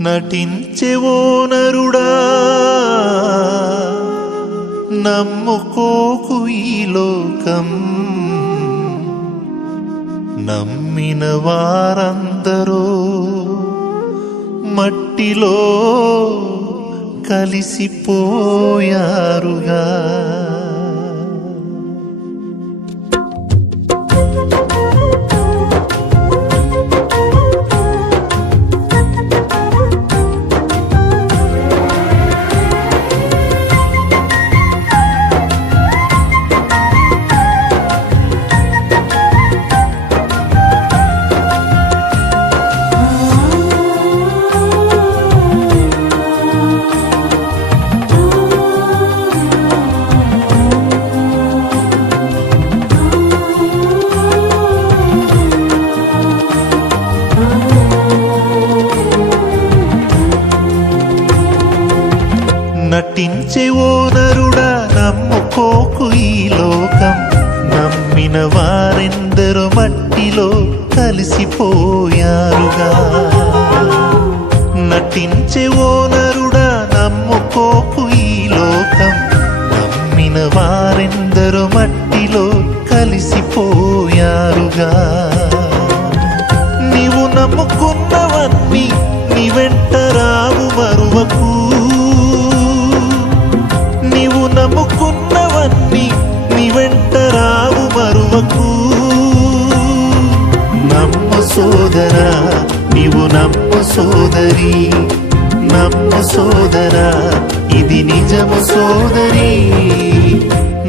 నటించెవో నరుడా నమ్ముకోకు ఈ లోకం, నమ్మిన వారందరూ మట్టిలో కలిసిపోయారుగా. నటించెవో నరుడా నమ్ముకోకు ఈ లోకం, నమ్మిన వారెందరూ మట్టిలో కలిసిపోయారుగా. నటించెవో నరుడా నమ్ముకోకు ఈ లోకం, నమ్మిన వారెందరూ మట్టిలో కలిసిపోయారుగా. నీవు నమ్ముకున్నవన్నీ నీ వెంట రావు మరువకు, నీవు నమ్ముకున్నవన్నీ నీ వెంట రావు మరువకు. నమ్ము సోదరా నీవు నమ్ము సోదరి, నమ్ము సోదరా ఇది నిజము సోదరి.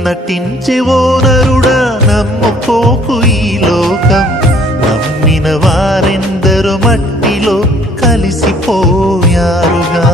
నటించెవో నరుడా నమ్ముకోకు ఈ లోకం, నమ్మిన వారెందరూ మట్టిలో కలిసిపోయారుగా.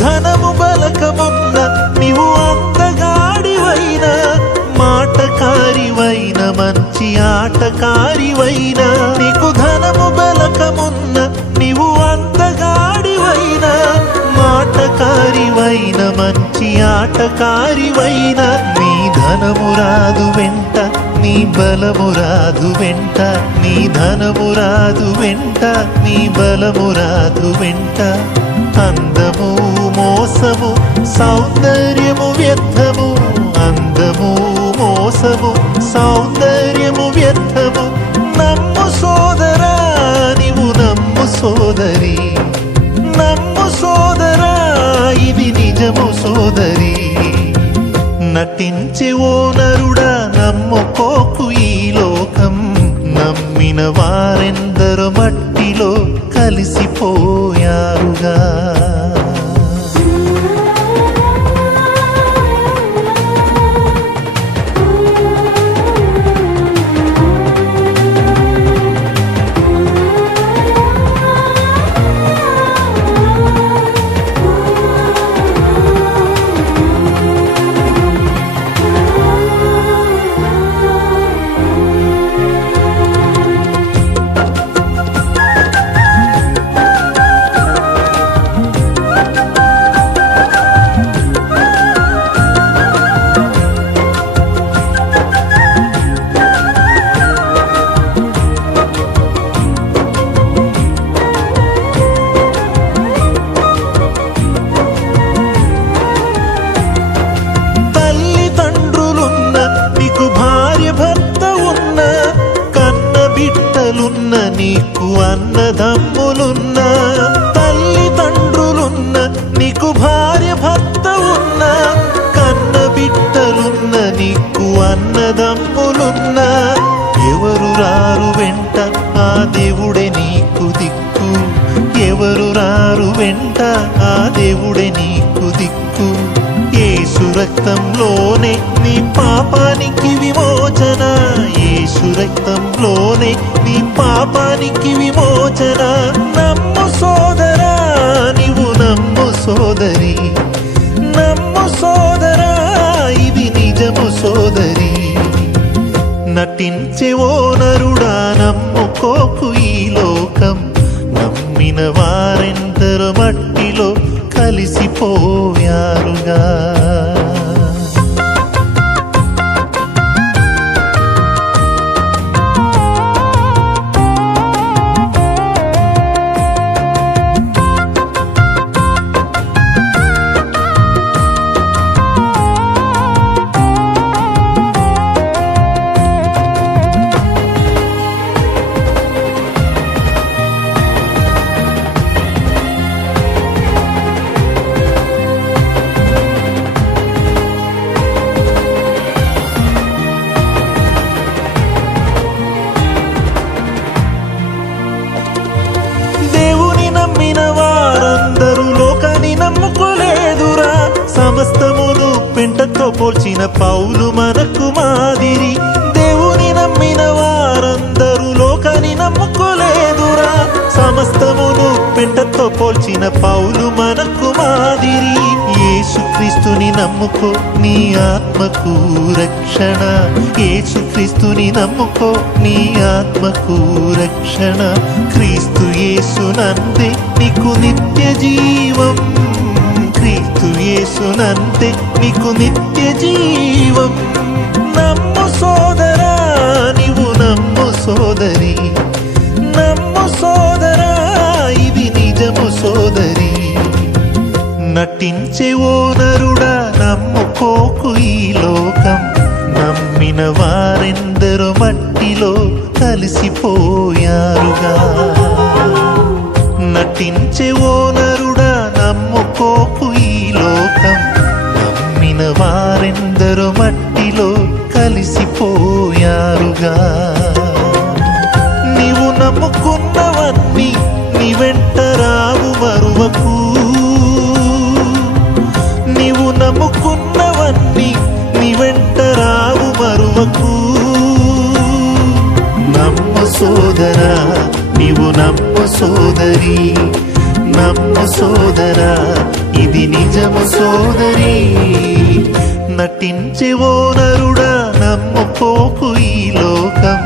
ధనము బలకమున్న నీవు అందగాడివైనా, మాటకారివైన మంచి ఆటకారివైనా. నీకు ధనము బలకమున్న నీవు అందగాడివైనా, మాటకారివైన మంచి ఆటకారివైనా. నీ ధనము రాదు వెంట, నీ బలము రాదు వెంట, నీ ధనము రాదు వెంట, నీ బలము రాదు వెంట. అందము మోసము సౌందర్యము వ్యర్థము, అందము మోసము సౌందర్యము వ్యర్థము. నమ్ము సోదరా నీవు నమ్ము సోదరి, నమ్ము సోదరా ఇది నిజము సోదరి. నటించెవో నరుడా నమ్ముకోకు ఈ లోకం, నమ్మిన వారెందరూ మట్టిలో కలిసిపోయారుగా. రక్తంలోనే నీ పాపానికి విమోచన, యేసు రక్తంలోనే నీ పాపానికి విమోచన. నమ్ము సోదరా, నీవు నమ్ము సోదరి, నమ్ము సోదరా, ఇది నిజము సోదరి. నటించే ఓ నరుడా నమ్ముకోకు ఈ లోకం, నమ్మిన వారెందరో మట్టిలో కలిసిపోయారుగా. సమస్తమును పెంటతో పోల్చిన పౌలు మనకు మాదిరి. దేవుని నమ్మిన వారందరూ లోకాన్ని నమ్ముకోలేదురా, సమస్తమును పెంటతో పోల్చిన పౌలు మనకు మాదిరి. యేసుక్రీస్తుని నమ్ముకో నీ ఆత్మకు రక్షణ, యేసుక్రీస్తుని నమ్ముకో నీ ఆత్మకు రక్షణ. క్రీస్తు యేసునందే నీకు నిత్య జీవం, క్రీస్తు యేసునంతే నీకు నిత్య జీవం. నమ్ము సోదరా, నీవు నమ్ము సోదరి, నమ్ము సోదరా, ఇది నిజము సోదరి. నటించే ఓ నరుడా నమ్ముకోకు ఈ లోకం, నమ్మిన వారెందరో మట్టిలో కలిసిపోయారుగా. నటించే ఓ నరుడా నమ్ముకోకు ఈ లోకం, నమ్మిన వారెందరో మట్టిలో కలిసిపోయారుగా. నీవు నమ్ముకున్నవన్నీ నీ వెంట రావు మరువకు, నీవు నమ్ముకున్నవన్నీ నీ వెంట రావు మరువకు. నమ్ము సోదరా, నీవు నమ్ము సోదరి, నమ్ము సోదరా, ఇది నిజము సోదరి. నటించే ఓ నరుడా నమ్ముకోకు ఈ లోకం,